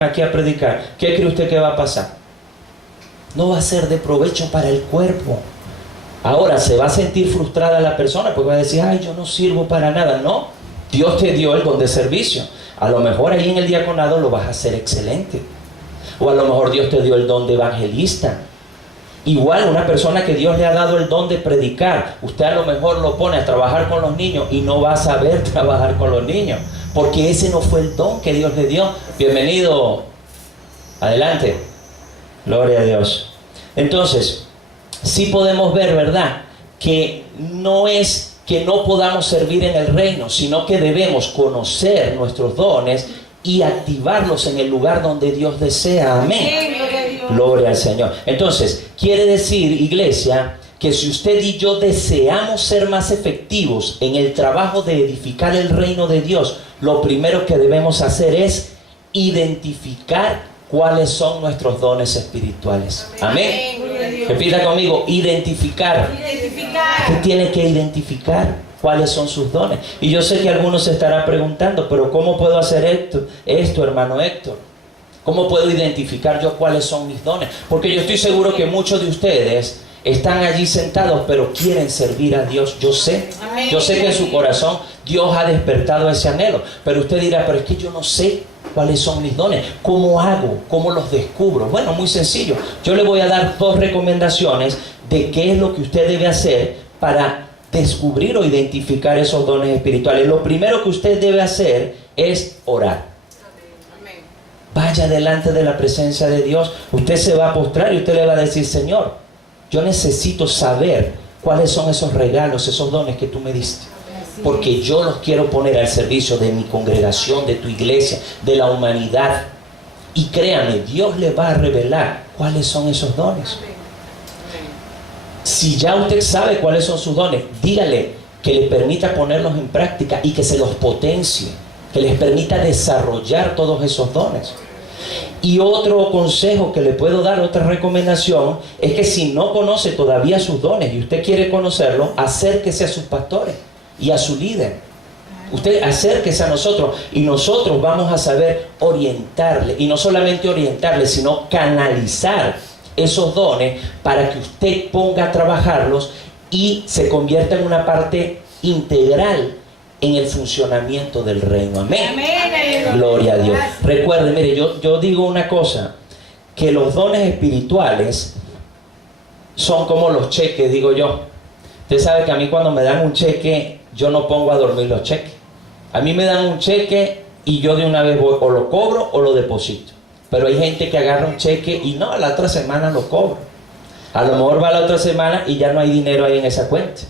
aquí a predicar, ¿qué cree usted que va a pasar? No va a ser de provecho para el cuerpo. Ahora se va a sentir frustrada la persona porque va a decir, ay, yo no sirvo para nada. No, Dios te dio el don de servicio. A lo mejor ahí en el diaconado lo vas a hacer excelente. O a lo mejor Dios te dio el don de evangelista. Igual una persona que Dios le ha dado el don de predicar, usted a lo mejor lo pone a trabajar con los niños y no va a saber trabajar con los niños, porque ese no fue el don que Dios le dio. Bienvenido. Adelante. Gloria a Dios. Entonces, sí podemos ver, ¿verdad?, que no es que no podamos servir en el reino, sino que debemos conocer nuestros dones y activarlos en el lugar donde Dios desea. Amén. Gloria al Señor. Entonces, quiere decir, iglesia, que si usted y yo deseamos ser más efectivos en el trabajo de edificar el reino de Dios, lo primero que debemos hacer es identificar cuáles son nuestros dones espirituales. Amén. Repita conmigo, identificar. Usted tiene que identificar cuáles son sus dones. Y yo sé que algunos se estarán preguntando, pero ¿cómo puedo hacer esto, hermano Héctor? ¿Cómo puedo identificar yo cuáles son mis dones? Porque yo estoy seguro que muchos de ustedes están allí sentados, pero quieren servir a Dios. Yo sé que en su corazón Dios ha despertado ese anhelo. Pero usted dirá, pero es que yo no sé cuáles son mis dones. ¿Cómo hago? ¿Cómo los descubro? Bueno, muy sencillo. Yo le voy a dar 2 recomendaciones de qué es lo que usted debe hacer para descubrir o identificar esos dones espirituales. Lo primero que usted debe hacer es orar. Vaya delante de la presencia de Dios. Usted se va a postrar y usted le va a decir, Señor, yo necesito saber cuáles son esos regalos, esos dones que tú me diste. Porque yo los quiero poner al servicio de mi congregación, de tu iglesia, de la humanidad. Y créanme, Dios le va a revelar cuáles son esos dones. Si ya usted sabe cuáles son sus dones, dígale que le permita ponerlos en práctica y que se los potencie, que les permita desarrollar todos esos dones. Y otro consejo que le puedo dar, otra recomendación, es que si no conoce todavía sus dones y usted quiere conocerlos, acérquese a sus pastores y a su líder. Usted acérquese a nosotros y nosotros vamos a saber orientarle, y no solamente orientarle, sino canalizar esos dones para que usted ponga a trabajarlos y se convierta en una parte integral en el funcionamiento del reino. Amén. Amén. Gloria a Dios. Recuerde, mire, yo digo una cosa, que los dones espirituales son como los cheques, digo yo. Usted sabe que a mí cuando me dan un cheque, yo no pongo a dormir los cheques. A mí me dan un cheque y yo de una vez voy, o lo cobro o lo deposito. Pero hay gente que agarra un cheque y no, la otra semana lo cobro. A lo mejor va la otra semana y ya no hay dinero ahí en esa cuenta.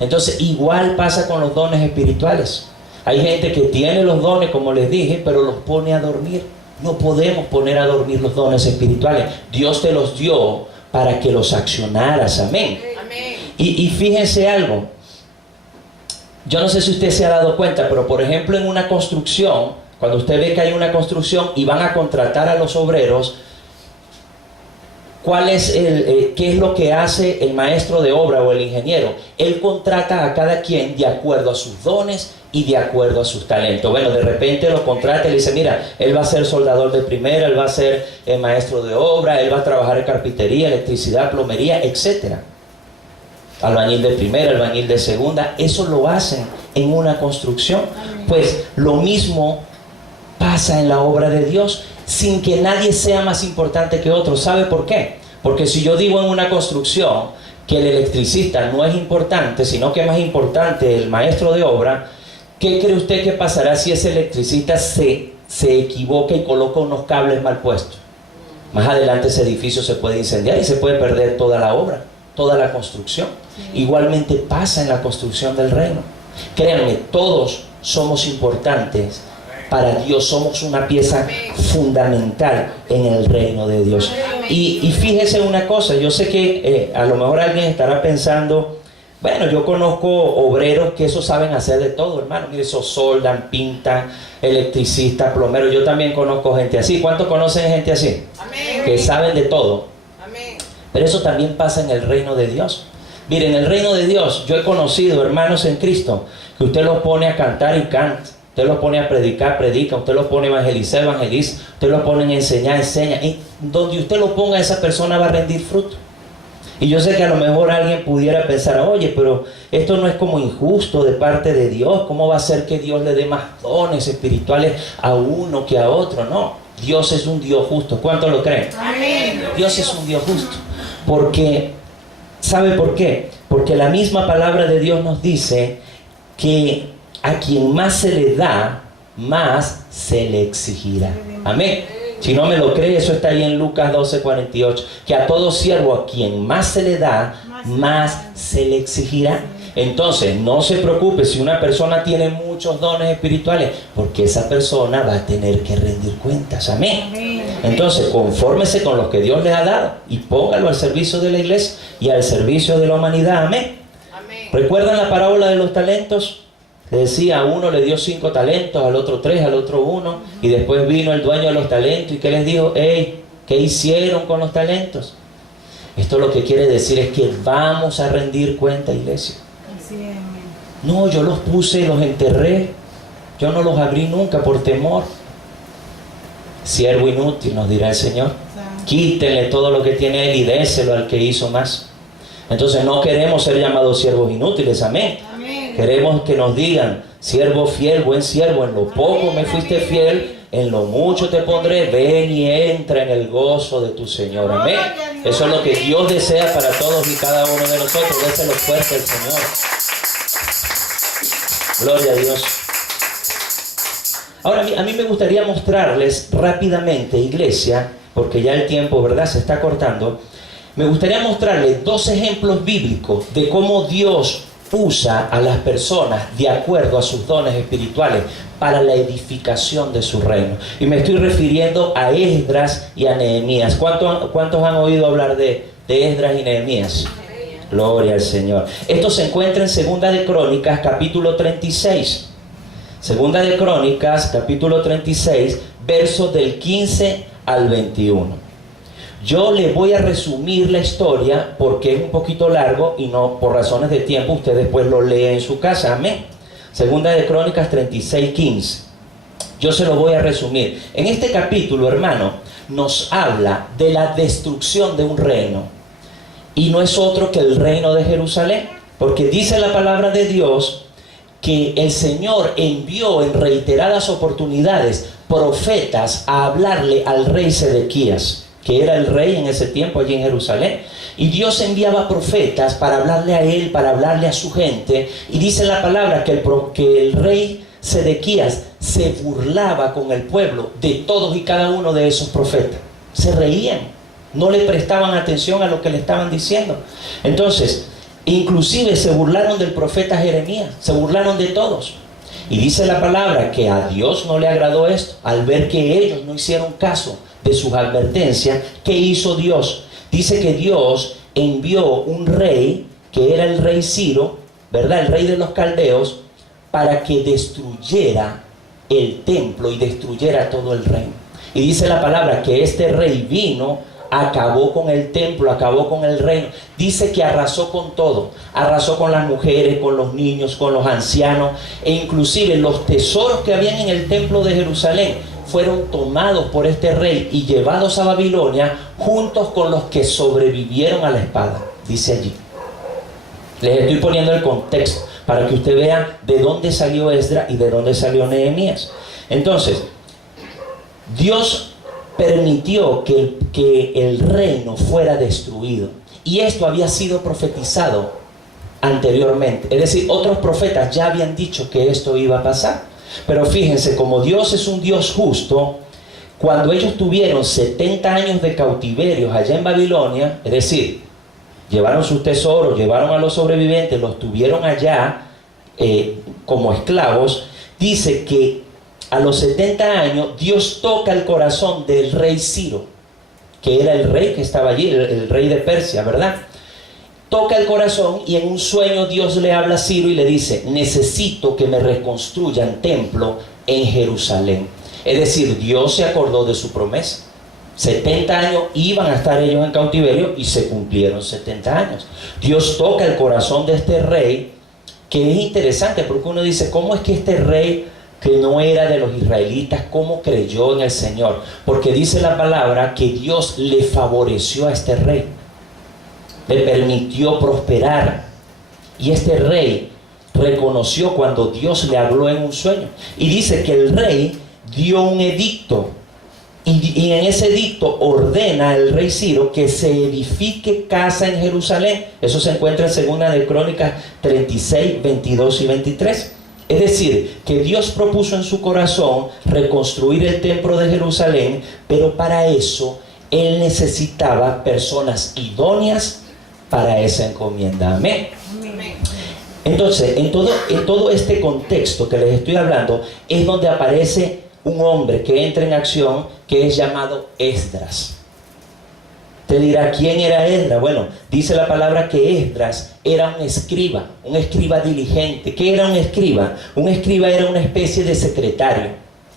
Entonces igual pasa con los dones espirituales. Hay gente que tiene los dones, como les dije, pero los pone a dormir. No podemos poner a dormir los dones espirituales. Dios te los dio para que los accionaras. Amén. Amén. Y fíjense algo. Yo no sé si usted se ha dado cuenta, pero por ejemplo en una construcción, cuando usted ve que hay una construcción y van a contratar a los obreros, ¿qué es lo que hace el maestro de obra o el ingeniero? Él contrata a cada quien de acuerdo a sus dones y de acuerdo a sus talentos. Bueno, de repente lo contrata y le dice, mira, él va a ser soldador de primera, él va a ser maestro de obra, él va a trabajar en carpintería, electricidad, plomería, etc. Albañil de primera, albañil de segunda. Eso lo hacen en una construcción. Pues lo mismo pasa en la obra de Dios, sin que nadie sea más importante que otro. ¿Sabe por qué? Porque si yo digo en una construcción que el electricista no es importante, sino que es más importante el maestro de obra, ¿qué cree usted que pasará si ese electricista se equivoca y coloca unos cables mal puestos? Más adelante ese edificio se puede incendiar y se puede perder toda la obra, toda la construcción. Igualmente pasa en la construcción del reino. Créanme, todos somos importantes para Dios, somos una pieza fundamental en el reino de Dios. Y fíjese una cosa, yo sé que a lo mejor alguien estará pensando, bueno, yo conozco obreros que eso saben hacer de todo, hermano. Mire, eso soldan, pintan, electricistas, plomeros. Yo también conozco gente así. ¿Cuántos conocen gente así? Amén. Que saben de todo. Amén. Pero eso también pasa en el reino de Dios. Mire, en el reino de Dios yo he conocido hermanos en Cristo que usted los pone a cantar y canta. Usted lo pone a predicar, predica. Usted lo pone a evangelizar, evangeliza. Usted lo pone a enseñar, enseña. Y donde usted lo ponga, esa persona va a rendir fruto. Y yo sé que a lo mejor alguien pudiera pensar, oye, pero esto no es como injusto de parte de Dios. ¿Cómo va a ser que Dios le dé más dones espirituales a uno que a otro? No, Dios es un Dios justo. ¿Cuántos lo creen? Amén. Dios es un Dios justo. Porque, ¿sabe por qué? Porque la misma palabra de Dios nos dice que a quien más se le da, más se le exigirá. Amén. Si no me lo cree, eso está ahí en Lucas 12:48. Que a todo siervo a quien más se le da, más se le exigirá. Entonces, no se preocupe si una persona tiene muchos dones espirituales, porque esa persona va a tener que rendir cuentas. Amén. Entonces, confórmese con los que Dios le ha dado y póngalo al servicio de la iglesia y al servicio de la humanidad. Amén. ¿Recuerdan la parábola de los talentos? Que decía, a uno le dio 5 talentos, al otro 3, al otro 1, y después vino el dueño de los talentos y ¿qué les dijo? Hey, ¿qué hicieron con los talentos? Esto lo que quiere decir es que vamos a rendir cuenta, iglesia. No, yo los puse, los enterré, yo no los abrí nunca por temor. Siervo inútil, nos dirá el Señor. Quítenle todo lo que tiene él y déselo al que hizo más. Entonces no queremos ser llamados siervos inútiles, amén. Queremos que nos digan, siervo fiel, buen siervo, en lo poco me fuiste fiel, en lo mucho te pondré, ven y entra en el gozo de tu Señor, amén. Eso es lo que Dios desea para todos y cada uno de nosotros. Déselo fuerte al Señor. Gloria a Dios. Ahora, a mí me gustaría mostrarles rápidamente, iglesia, porque ya el tiempo, ¿verdad?, se está cortando. Me gustaría mostrarles 2 ejemplos bíblicos de cómo Dios usa a las personas de acuerdo a sus dones espirituales para la edificación de su reino. Y me estoy refiriendo a Esdras y a Nehemías. ¿Cuántos han oído hablar de Esdras y Nehemías? Gloria al Señor. Esto se encuentra en Segunda de Crónicas, capítulo 36. Segunda de Crónicas, capítulo 36, versos del 15 al 21. Yo le voy a resumir la historia porque es un poquito largo y no por razones de tiempo. Usted después lo lee en su casa. Amén. Segunda de Crónicas 36:15. Yo se lo voy a resumir. En este capítulo, hermano, nos habla de la destrucción de un reino. Y no es otro que el reino de Jerusalén. Porque dice la palabra de Dios que el Señor envió en reiteradas oportunidades profetas a hablarle al rey Sedequías, que era el rey en ese tiempo allí en Jerusalén. Y Dios enviaba profetas para hablarle a él, para hablarle a su gente. Y dice la palabra que el rey Sedequías se burlaba con el pueblo de todos y cada uno de esos profetas. Se reían, no le prestaban atención a lo que le estaban diciendo. Entonces, inclusive se burlaron del profeta Jeremías, se burlaron de todos. Y dice la palabra que a Dios no le agradó esto, al ver que ellos no hicieron caso de sus advertencias. ¿Qué hizo Dios? Dice que Dios envió un rey, que era el rey Ciro, ¿verdad?, el rey de los caldeos, para que destruyera el templo y destruyera todo el reino. Y dice la palabra que este rey vino, acabó con el templo, acabó con el reino. Dice que arrasó con todo, arrasó con las mujeres, con los niños, con los ancianos, e inclusive los tesoros que habían en el templo de Jerusalén fueron tomados por este rey y llevados a Babilonia juntos con los que sobrevivieron a la espada, dice allí. Les estoy poniendo el contexto para que usted vea de dónde salió Esdras y de dónde salió Nehemías. Entonces, Dios permitió que el reino fuera destruido, y esto había sido profetizado anteriormente. Es decir, otros profetas ya habían dicho que esto iba a pasar. Pero fíjense, como Dios es un Dios justo, cuando ellos tuvieron 70 años de cautiverio allá en Babilonia, es decir, llevaron sus tesoros, llevaron a los sobrevivientes, los tuvieron allá como esclavos, dice que a los 70 años Dios toca el corazón del rey Ciro, que era el rey que estaba allí, el rey de Persia, ¿verdad? Toca el corazón y en un sueño Dios le habla a Ciro y le dice: necesito que me reconstruyan templo en Jerusalén. Es decir, Dios se acordó de su promesa. 70 años iban a estar ellos en cautiverio y se cumplieron 70 años. Dios toca el corazón de este rey, que es interesante porque uno dice, ¿cómo es que este rey que no era de los israelitas, ¿cómo creyó en el Señor? Porque dice la palabra que Dios le favoreció a este rey, le permitió prosperar, y este rey reconoció cuando Dios le habló en un sueño, y dice que el rey dio un edicto, y en ese edicto ordena el rey Ciro que se edifique casa en Jerusalén. Eso se encuentra en 2 de Crónicas 36, 22 y 23. Es decir, que Dios propuso en su corazón reconstruir el templo de Jerusalén, pero para eso Él necesitaba personas idóneas para esa encomienda. Amén. Entonces, en todo este contexto que les estoy hablando, es donde aparece un hombre que entra en acción, que es llamado Esdras. Te dirá, ¿quién era Esdras? Bueno, dice la palabra que Esdras era un escriba diligente. ¿Qué era un escriba? Un escriba era una especie de secretario,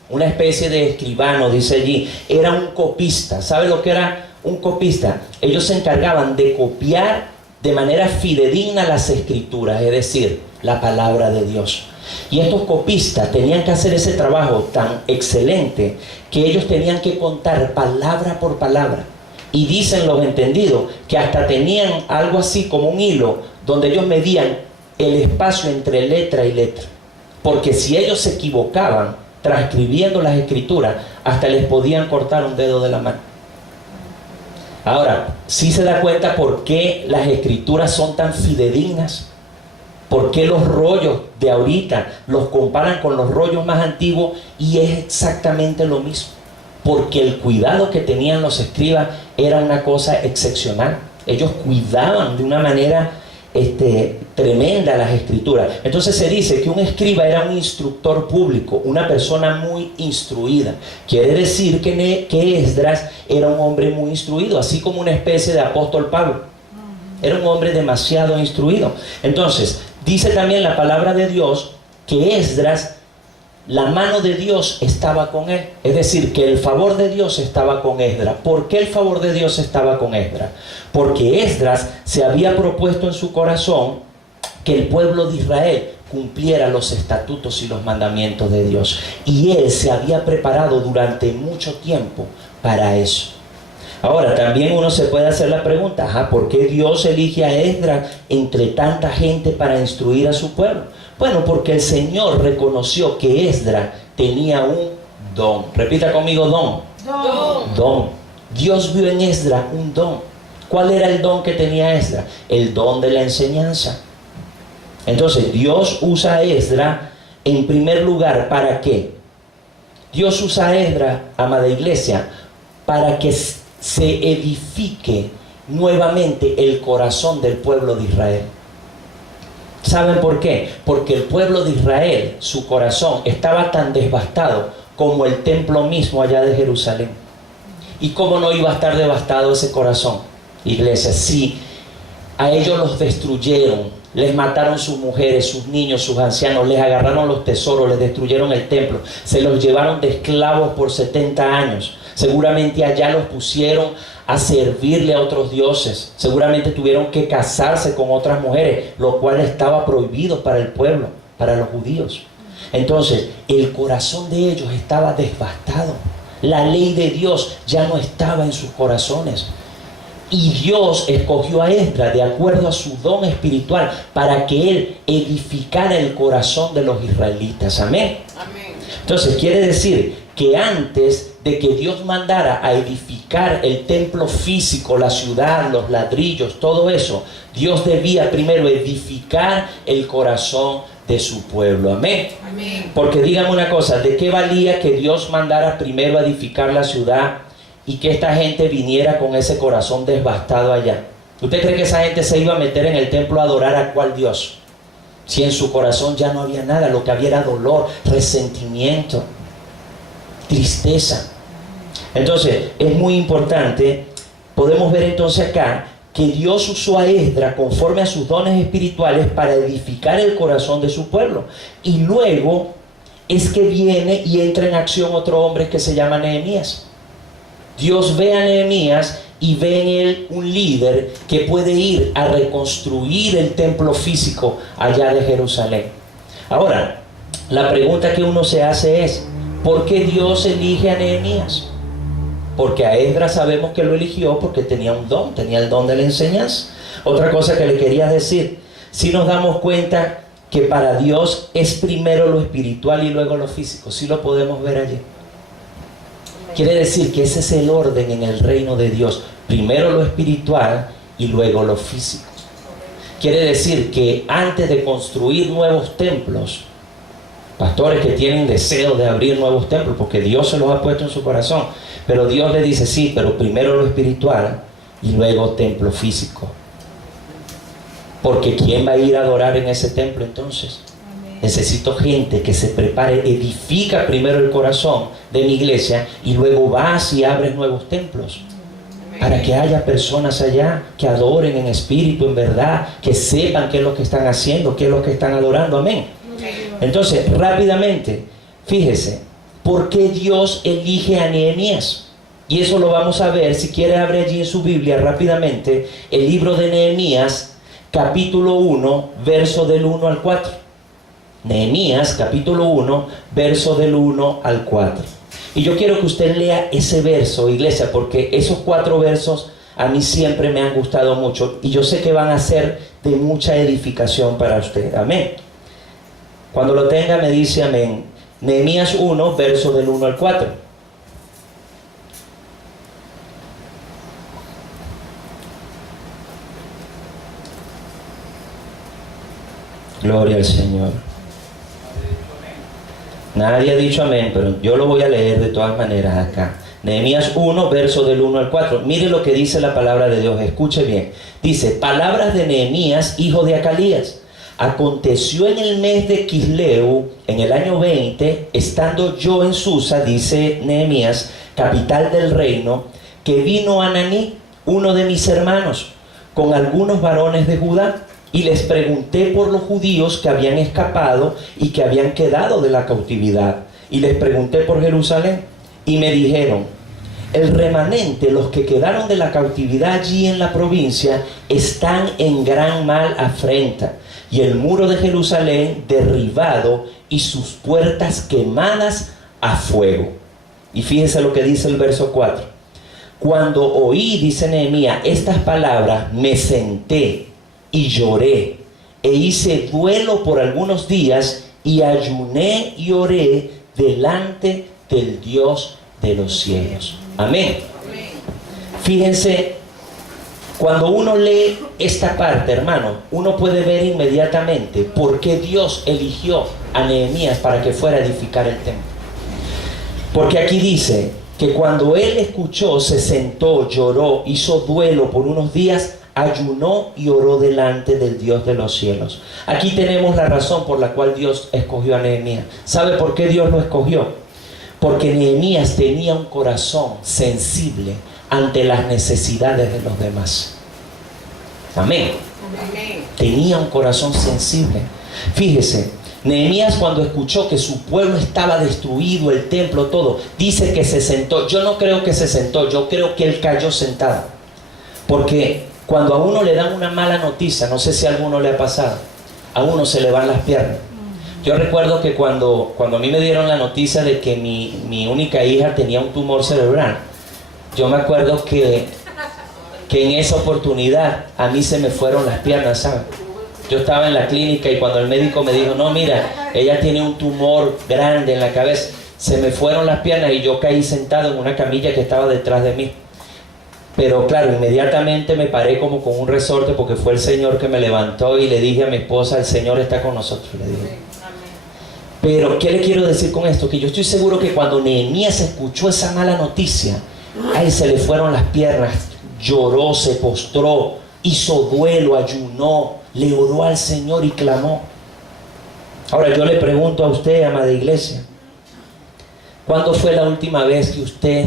una especie de escribano, dice allí. Era un copista. ¿Sabe lo que era un copista? Ellos se encargaban de copiar de manera fidedigna las escrituras, es decir, la palabra de Dios. Y estos copistas tenían que hacer ese trabajo tan excelente que ellos tenían que contar palabra por palabra. Y dicen los entendidos que hasta tenían algo así como un hilo donde ellos medían el espacio entre letra y letra. Porque si ellos se equivocaban transcribiendo las escrituras, hasta les podían cortar un dedo de la mano. Ahora, ¿sí se da cuenta por qué las escrituras son tan fidedignas? ¿Por qué los rollos de ahorita los comparan con los rollos más antiguos? Y es exactamente lo mismo. Porque el cuidado que tenían los escribas era una cosa excepcional. Ellos cuidaban de una manera tremenda las escrituras. Entonces se dice que un escriba era un instructor público, una persona muy instruida. Quiere decir que Esdras era un hombre muy instruido, así como una especie de apóstol Pablo. Era un hombre demasiado instruido. Entonces, dice también la palabra de Dios que Esdras, la mano de Dios estaba con él. Es decir, que el favor de Dios estaba con Esdras. ¿Por qué el favor de Dios estaba con Esdras? Porque Esdras se había propuesto en su corazón que el pueblo de Israel cumpliera los estatutos y los mandamientos de Dios. Y él se había preparado durante mucho tiempo para eso. Ahora, también uno se puede hacer la pregunta, ¿por qué Dios elige a Esdras entre tanta gente para instruir a su pueblo? Bueno, porque el Señor reconoció que Esdras tenía un don. Repita conmigo, don. Don. Dios vio en Esdras un don. ¿Cuál era el don que tenía Esdras? El don de la enseñanza. Entonces, Dios usa a Esdras en primer lugar, ¿para qué? Dios usa a Esdras, amada iglesia, para que se edifique nuevamente el corazón del pueblo de Israel. ¿Saben por qué? Porque el pueblo de Israel, su corazón, estaba tan devastado como el templo mismo allá de Jerusalén. ¿Y cómo no iba a estar devastado ese corazón, iglesia? Sí, a ellos los destruyeron, les mataron sus mujeres, sus niños, sus ancianos, les agarraron los tesoros, les destruyeron el templo, se los llevaron de esclavos por 70 años. Seguramente allá los pusieron a servirle a otros dioses. Seguramente tuvieron que casarse con otras mujeres, lo cual estaba prohibido para el pueblo, para los judíos. Entonces, el corazón de ellos estaba devastado. La ley de Dios ya no estaba en sus corazones. Y Dios escogió a Esdras de acuerdo a su don espiritual para que él edificara el corazón de los israelitas. Amén. Amén. Entonces, quiere decir que antes de que Dios mandara a edificar el templo físico, la ciudad, los ladrillos, todo eso, Dios debía primero edificar el corazón de su pueblo. Amén. Amén. Porque díganme una cosa, ¿de qué valía que Dios mandara primero a edificar la ciudad y que esta gente viniera con ese corazón devastado allá? ¿Usted cree que esa gente se iba a meter en el templo a adorar a cuál Dios? Si en su corazón ya no había nada, lo que había era dolor, resentimiento, tristeza. Entonces, es muy importante, podemos ver entonces acá, que Dios usó a Esdras conforme a sus dones espirituales para edificar el corazón de su pueblo. Y luego es que viene y entra en acción otro hombre que se llama Nehemías. Dios ve a Nehemías y ve en él un líder que puede ir a reconstruir el templo físico allá de Jerusalén. Ahora, la pregunta que uno se hace es, ¿por qué Dios elige a Nehemías? Porque a Esdras sabemos que lo eligió porque tenía un don, tenía el don de la enseñanza. Otra cosa que le quería decir, si nos damos cuenta que para Dios es primero lo espiritual y luego lo físico, sí lo podemos ver allí. Quiere decir que ese es el orden en el reino de Dios, primero lo espiritual y luego lo físico. Quiere decir que antes de construir nuevos templos, pastores que tienen deseo de abrir nuevos templos, porque Dios se los ha puesto en su corazón, pero Dios le dice, sí, pero primero lo espiritual y luego templo físico. Porque ¿quién va a ir a adorar en ese templo entonces? Necesito gente que se prepare, edifica primero el corazón de mi iglesia y luego vas y abres nuevos templos. Para que haya personas allá que adoren en espíritu, en verdad, que sepan qué es lo que están haciendo, qué es lo que están adorando. Amén. Entonces, rápidamente, fíjese, ¿por qué Dios elige a Nehemías? Y eso lo vamos a ver, si quiere abre allí en su Biblia rápidamente, el libro de Nehemías, capítulo 1, verso del 1 al 4. Nehemías, capítulo 1, verso del 1 al 4. Y yo quiero que usted lea ese verso, iglesia, porque esos 4 versos a mí siempre me han gustado mucho y yo sé que van a ser de mucha edificación para usted. Amén. Cuando lo tenga me dice amén. Nehemías 1, verso del 1 al 4. Gloria al Señor. Nadie ha dicho amén, pero yo lo voy a leer de todas maneras acá. Nehemías 1, verso del 1 al 4. Mire lo que dice la palabra de Dios, escuche bien. Dice, palabras de Nehemías, hijo de Acalías. Aconteció en el mes de Quisleu, en el año 20, estando yo en Susa, dice Nehemías, capital del reino, que vino Ananí, uno de mis hermanos, con algunos varones de Judá, y les pregunté por los judíos que habían escapado y que habían quedado de la cautividad. Y les pregunté por Jerusalén, y me dijeron, el remanente, los que quedaron de la cautividad allí en la provincia, están en gran mal afrenta, y el muro de Jerusalén derribado y sus puertas quemadas a fuego. Y fíjese lo que dice el verso 4. Cuando oí, dice Nehemías, estas palabras, me senté y lloré, e hice duelo por algunos días, y ayuné y oré delante del Dios de los cielos. Amén. Fíjense, cuando uno lee esta parte, hermano, uno puede ver inmediatamente por qué Dios eligió a Nehemías para que fuera a edificar el templo. Porque aquí dice que cuando él escuchó, se sentó, lloró, hizo duelo por unos días, ayunó y oró delante del Dios de los cielos. Aquí tenemos la razón por la cual Dios escogió a Nehemías. ¿Sabe por qué Dios lo escogió? Porque Nehemías tenía un corazón sensible ante las necesidades de los demás. Amén. Tenía un corazón sensible. Fíjese, Nehemías cuando escuchó que su pueblo estaba destruido, el templo, todo, dice que se sentó. Yo no creo que se sentó, yo creo que él cayó sentado. Porque cuando a uno le dan una mala noticia, no sé si a alguno le ha pasado, a uno se le van las piernas. Yo recuerdo que cuando a mí me dieron la noticia de que mi única hija tenía un tumor cerebral, yo me acuerdo que en esa oportunidad a mí se me fueron las piernas, ¿sabes? Yo estaba en la clínica y cuando el médico me dijo, no, mira, ella tiene un tumor grande en la cabeza, se me fueron las piernas y yo caí sentado en una camilla que estaba detrás de mí. Pero claro, inmediatamente me paré como con un resorte porque fue el Señor que me levantó y le dije a mi esposa, el Señor está con nosotros, le dije. Pero, ¿qué le quiero decir con esto? Que yo estoy seguro que cuando Nehemías escuchó esa mala noticia, a él se le fueron las piernas, lloró, se postró, hizo duelo, ayunó, le oró al Señor y clamó. Ahora yo le pregunto a usted, amada iglesia, ¿cuándo fue la última vez que usted,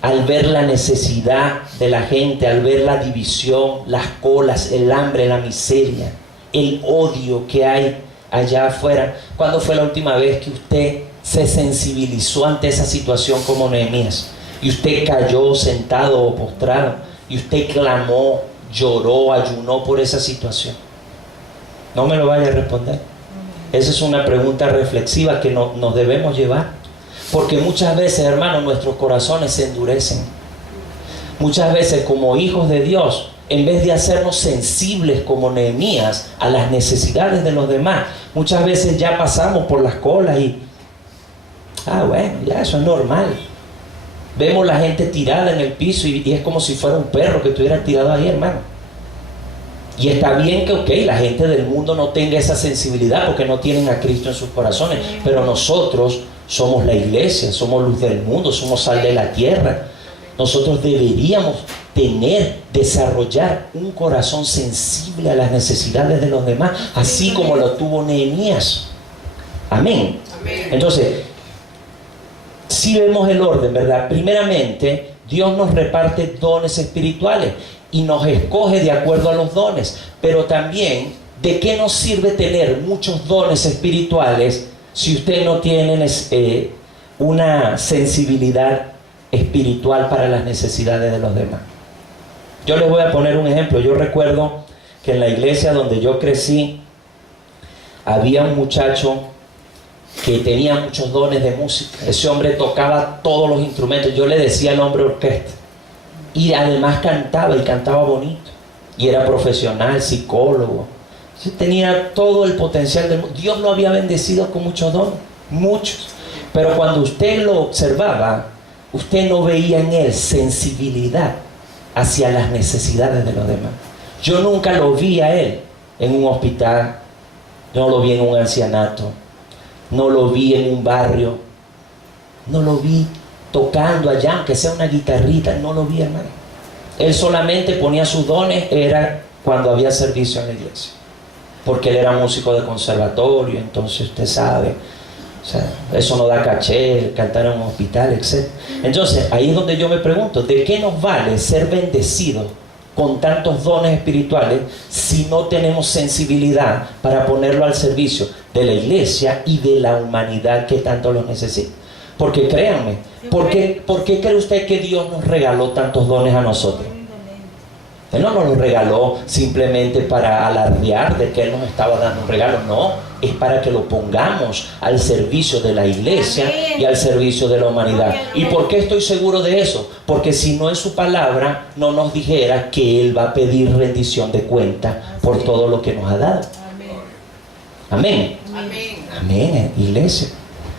al ver la necesidad de la gente, al ver la división, las colas, el hambre, la miseria, el odio que hay allá afuera, ¿cuándo fue la última vez que usted se sensibilizó ante esa situación como Nehemías? Y usted cayó sentado o postrado, y usted clamó, lloró, ayunó por esa situación. No me lo vaya a responder. Esa es una pregunta reflexiva que nos debemos llevar. Porque muchas veces, hermanos, nuestros corazones se endurecen. Muchas veces, como hijos de Dios, en vez de hacernos sensibles como Nehemías a las necesidades de los demás, muchas veces ya pasamos por las colas y bueno, ya eso es normal. Vemos la gente tirada en el piso y es como si fuera un perro que estuviera tirado ahí, hermano. Y está bien que, la gente del mundo no tenga esa sensibilidad porque no tienen a Cristo en sus corazones. Pero nosotros somos la iglesia, somos luz del mundo, somos sal de la tierra. Nosotros deberíamos desarrollar un corazón sensible a las necesidades de los demás, así como lo tuvo Nehemías. Amén. Entonces, si vemos el orden, ¿verdad? Primeramente, Dios nos reparte dones espirituales y nos escoge de acuerdo a los dones. Pero también, ¿de qué nos sirve tener muchos dones espirituales si usted no tiene una sensibilidad espiritual para las necesidades de los demás? Yo les voy a poner un ejemplo. Yo recuerdo que en la iglesia donde yo crecí había un muchacho que tenía muchos dones de música. Ese hombre tocaba todos los instrumentos. Yo le decía al hombre orquesta. Y además cantaba, y cantaba bonito. Y era profesional, psicólogo. Tenía todo el potencial del mundo. Dios lo había bendecido con muchos dones, muchos. Pero cuando usted lo observaba, usted no veía en él sensibilidad hacia las necesidades de los demás. Yo nunca lo vi a él en un hospital, no lo vi en un ancianato, no lo vi en un barrio, no lo vi tocando allá, aunque sea una guitarrita, no lo vi, hermano. Él solamente ponía sus dones, era cuando había servicio en la iglesia, porque él era músico de conservatorio, entonces usted sabe, o sea, eso no da caché, cantar en un hospital, etc. Entonces, ahí es donde yo me pregunto, ¿de qué nos vale ser bendecidos con tantos dones espirituales si no tenemos sensibilidad para ponerlo al servicio de la iglesia y de la humanidad que tanto lo necesita? Porque créanme, ¿por qué cree usted que Dios nos regaló tantos dones a nosotros? Él no nos los regaló simplemente para alardear de que Él nos estaba dando un regalo. No, es para que lo pongamos al servicio de la iglesia y al servicio de la humanidad. ¿Y por qué estoy seguro de eso? Porque si no en su palabra no nos dijera que Él va a pedir rendición de cuenta por todo lo que nos ha dado. Amén. Amén, iglesia.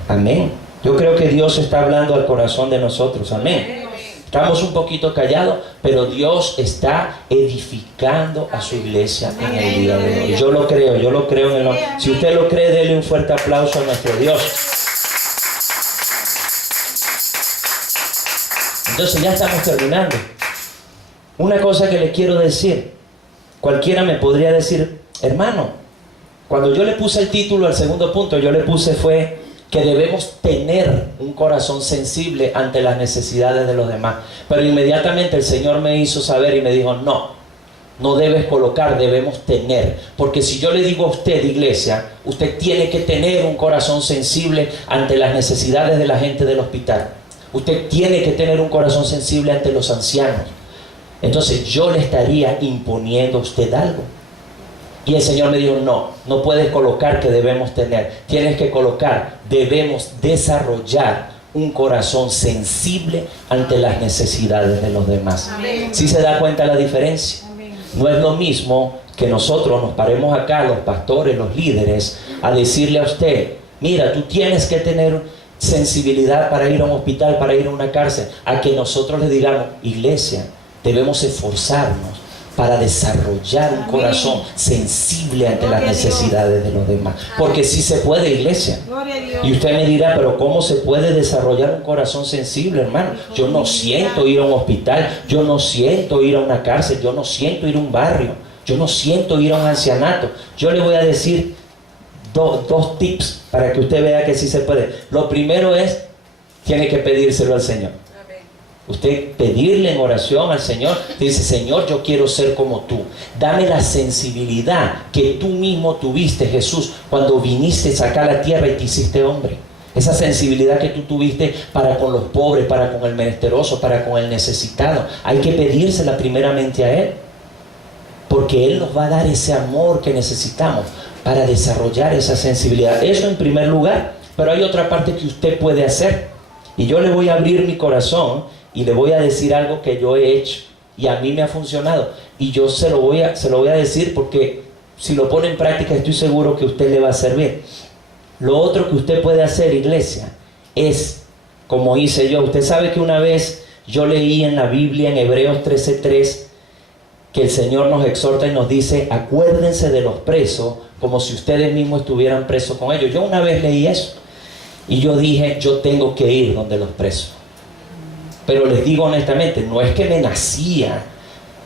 Amén. Yo creo que Dios está hablando al corazón de nosotros. Amén. Estamos un poquito callados, pero Dios está edificando a su iglesia en el día de hoy. Yo lo creo en el nombre. Si usted lo cree, déle un fuerte aplauso a nuestro Dios. Entonces ya estamos terminando. Una cosa que le quiero decir. Cualquiera me podría decir, hermano, cuando yo le puse el título al segundo punto, yo le puse fue que debemos tener un corazón sensible ante las necesidades de los demás. Pero inmediatamente el Señor me hizo saber y me dijo, no debes colocar, debemos tener. Porque si yo le digo a usted, iglesia, usted tiene que tener un corazón sensible ante las necesidades de la gente del hospital. Usted tiene que tener un corazón sensible ante los ancianos. Entonces yo le estaría imponiendo a usted algo. Y el Señor me dijo, no puedes colocar que debemos tener. Tienes que colocar, debemos desarrollar un corazón sensible ante las necesidades de los demás. ¿Sí se da cuenta la diferencia? Amén. No es lo mismo que nosotros nos paremos acá, los pastores, los líderes, a decirle a usted, mira, tú tienes que tener sensibilidad para ir a un hospital, para ir a una cárcel, a que nosotros le digamos, iglesia, debemos esforzarnos para desarrollar un corazón sensible ante las necesidades de los demás. Porque sí se puede, iglesia. Y usted me dirá, pero ¿cómo se puede desarrollar un corazón sensible, hermano? Yo no siento ir a un hospital, yo no siento ir a una cárcel, yo no siento ir a un barrio, yo no siento ir a un ancianato. Yo le voy a decir dos tips para que usted vea que sí se puede. Lo primero es, tiene que pedírselo al Señor. Usted pedirle en oración al Señor, dice, Señor, yo quiero ser como tú. Dame la sensibilidad que tú mismo tuviste, Jesús, cuando viniste acá a la tierra y te hiciste hombre. Esa sensibilidad que tú tuviste para con los pobres, para con el menesteroso, para con el necesitado. Hay que pedírsela primeramente a Él. Porque Él nos va a dar ese amor que necesitamos para desarrollar esa sensibilidad. Eso en primer lugar, pero hay otra parte que usted puede hacer. Y yo le voy a abrir mi corazón y le voy a decir algo que yo he hecho y a mí me ha funcionado. Y yo se lo voy a decir porque si lo pone en práctica estoy seguro que a usted le va a servir. Lo otro que usted puede hacer, iglesia, es como hice yo. Usted sabe que una vez yo leí en la Biblia, en Hebreos 13:3, que el Señor nos exhorta y nos dice: acuérdense de los presos como si ustedes mismos estuvieran presos con ellos. Yo una vez leí eso y yo dije, yo tengo que ir donde los presos. Pero les digo honestamente, no es que me nacía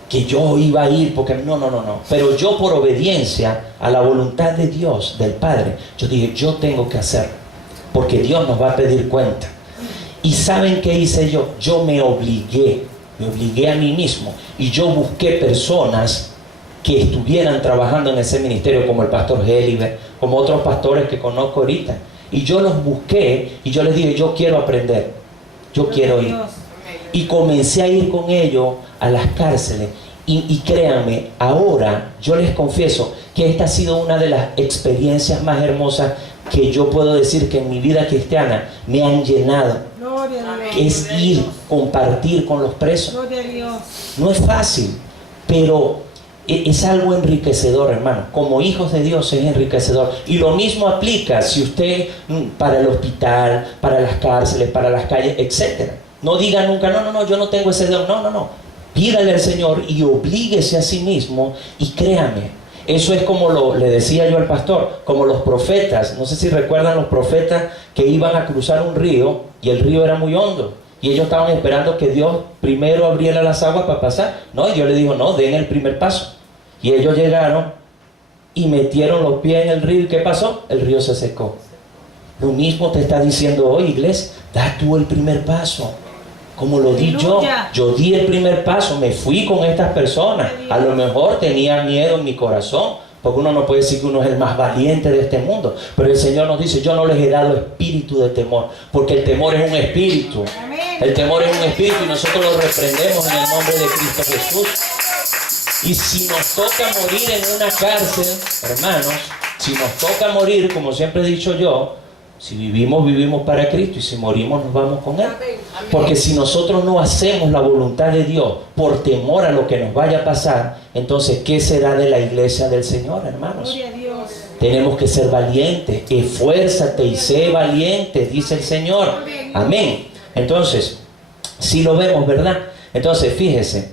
que yo iba a ir, porque no. Pero yo, por obediencia a la voluntad de Dios, del Padre, yo dije, yo tengo que hacerlo, porque Dios nos va a pedir cuenta. ¿Y saben qué hice yo? Yo me obligué a mí mismo, y yo busqué personas que estuvieran trabajando en ese ministerio, como el pastor Heliber, como otros pastores que conozco ahorita. Y yo los busqué, y yo les dije, yo quiero aprender, yo quiero ir. Y comencé a ir con ellos a las cárceles. Y créanme, ahora yo les confieso que esta ha sido una de las experiencias más hermosas que yo puedo decir que en mi vida cristiana me han llenado. Es ir, compartir con los presos. No es fácil, pero es algo enriquecedor, hermano. Como hijos de Dios es enriquecedor. Y lo mismo aplica si usted para el hospital, para las cárceles, para las calles, etc. No diga nunca, no, yo no tengo ese don. No. Pídale al Señor y oblíguese a sí mismo, y créame, eso es como le decía yo al pastor, como los profetas. No sé si recuerdan los profetas que iban a cruzar un río y el río era muy hondo y ellos estaban esperando que Dios primero abriera las aguas para pasar. No, y Dios le dijo, no, den el primer paso. Y ellos llegaron y metieron los pies en el río. ¿Y qué pasó? El río se secó. Lo mismo te está diciendo hoy, iglesia. Da tú el primer paso. Como lo di yo di el primer paso, me fui con estas personas. A lo mejor tenía miedo en mi corazón, porque uno no puede decir que uno es el más valiente de este mundo, pero el Señor nos dice, yo no les he dado espíritu de temor, porque el temor es un espíritu. El temor es un espíritu y nosotros lo reprendemos en el nombre de Cristo Jesús. Y si nos toca morir en una cárcel, hermanos, si nos toca morir, como siempre he dicho yo, si vivimos, vivimos para Cristo, y si morimos, nos vamos con Él. Porque si nosotros no hacemos la voluntad de Dios por temor a lo que nos vaya a pasar, entonces, ¿qué será de la iglesia del Señor, hermanos? Tenemos que ser valientes. Esfuérzate y sé valiente, dice el Señor. Amén. Entonces, si lo vemos, ¿verdad? Entonces, fíjese,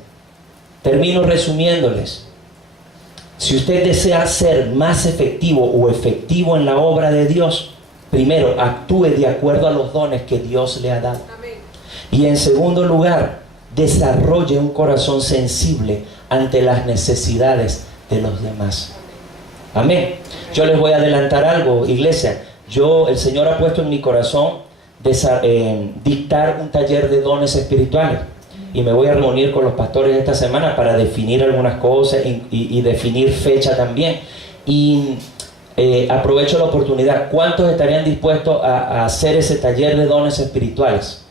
termino resumiéndoles. Si usted desea ser más efectivo o efectivo en la obra de Dios, primero, actúe de acuerdo a los dones que Dios le ha dado. Amén. Y en segundo lugar, desarrolle un corazón sensible ante las necesidades de los demás. Amén. Yo les voy a adelantar algo, iglesia. El Señor ha puesto en mi corazón dictar un taller de dones espirituales. Y me voy a reunir con los pastores esta semana para definir algunas cosas y definir fecha también. Y aprovecho la oportunidad. ¿Cuántos estarían dispuestos a hacer ese taller de dones espirituales?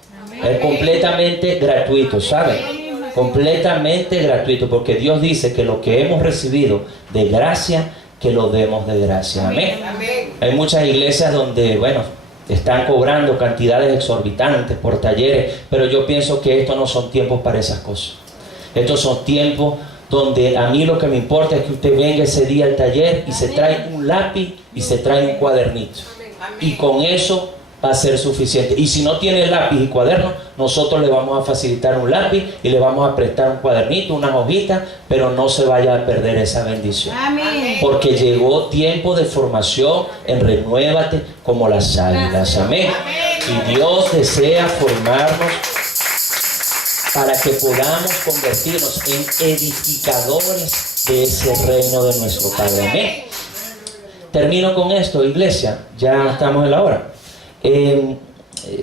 Es completamente gratuito, ¿saben? Completamente gratuito, porque Dios dice que lo que hemos recibido de gracia, que lo demos de gracia. Amén. Hay muchas iglesias donde, están cobrando cantidades exorbitantes por talleres, pero yo pienso que estos no son tiempos para esas cosas. Estos son tiempos donde a mí lo que me importa es que usted venga ese día al taller y se trae un lápiz y se trae un cuadernito. Y con eso va a ser suficiente. Y si no tiene lápiz y cuaderno, nosotros le vamos a facilitar un lápiz y le vamos a prestar un cuadernito, unas hojitas, pero no se vaya a perder esa bendición. Amén. Porque llegó tiempo de formación en Renuévate como las águilas. Amén. Y Dios desea formarnos para que podamos convertirnos en edificadores de ese reino de nuestro Padre. Amén. Termino con esto, iglesia. Ya estamos en la hora.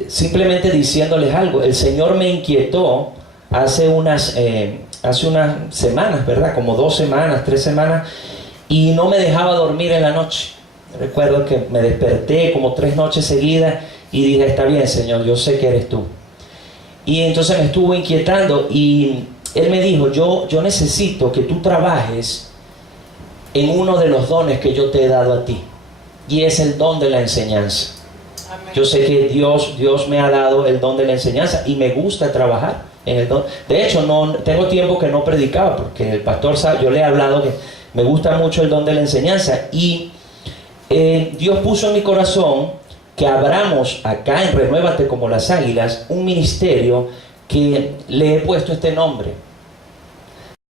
Simplemente diciéndoles algo. El Señor me inquietó hace unas semanas, ¿verdad? Como 2 semanas, 3 semanas, y no me dejaba dormir en la noche. Recuerdo que me desperté como 3 noches seguidas y dije, está bien, Señor, yo sé que eres tú. Y entonces me estuvo inquietando y Él me dijo, yo necesito que tú trabajes en uno de los dones que yo te he dado a ti, y es el don de la enseñanza. Amén. Yo sé que Dios me ha dado el don de la enseñanza y me gusta trabajar en el don. De hecho, no tengo tiempo que no predicaba, porque el pastor sabe, yo le he hablado que me gusta mucho el don de la enseñanza, y Dios puso en mi corazón que abramos acá en Renuévate como las Águilas un ministerio que le he puesto este nombre: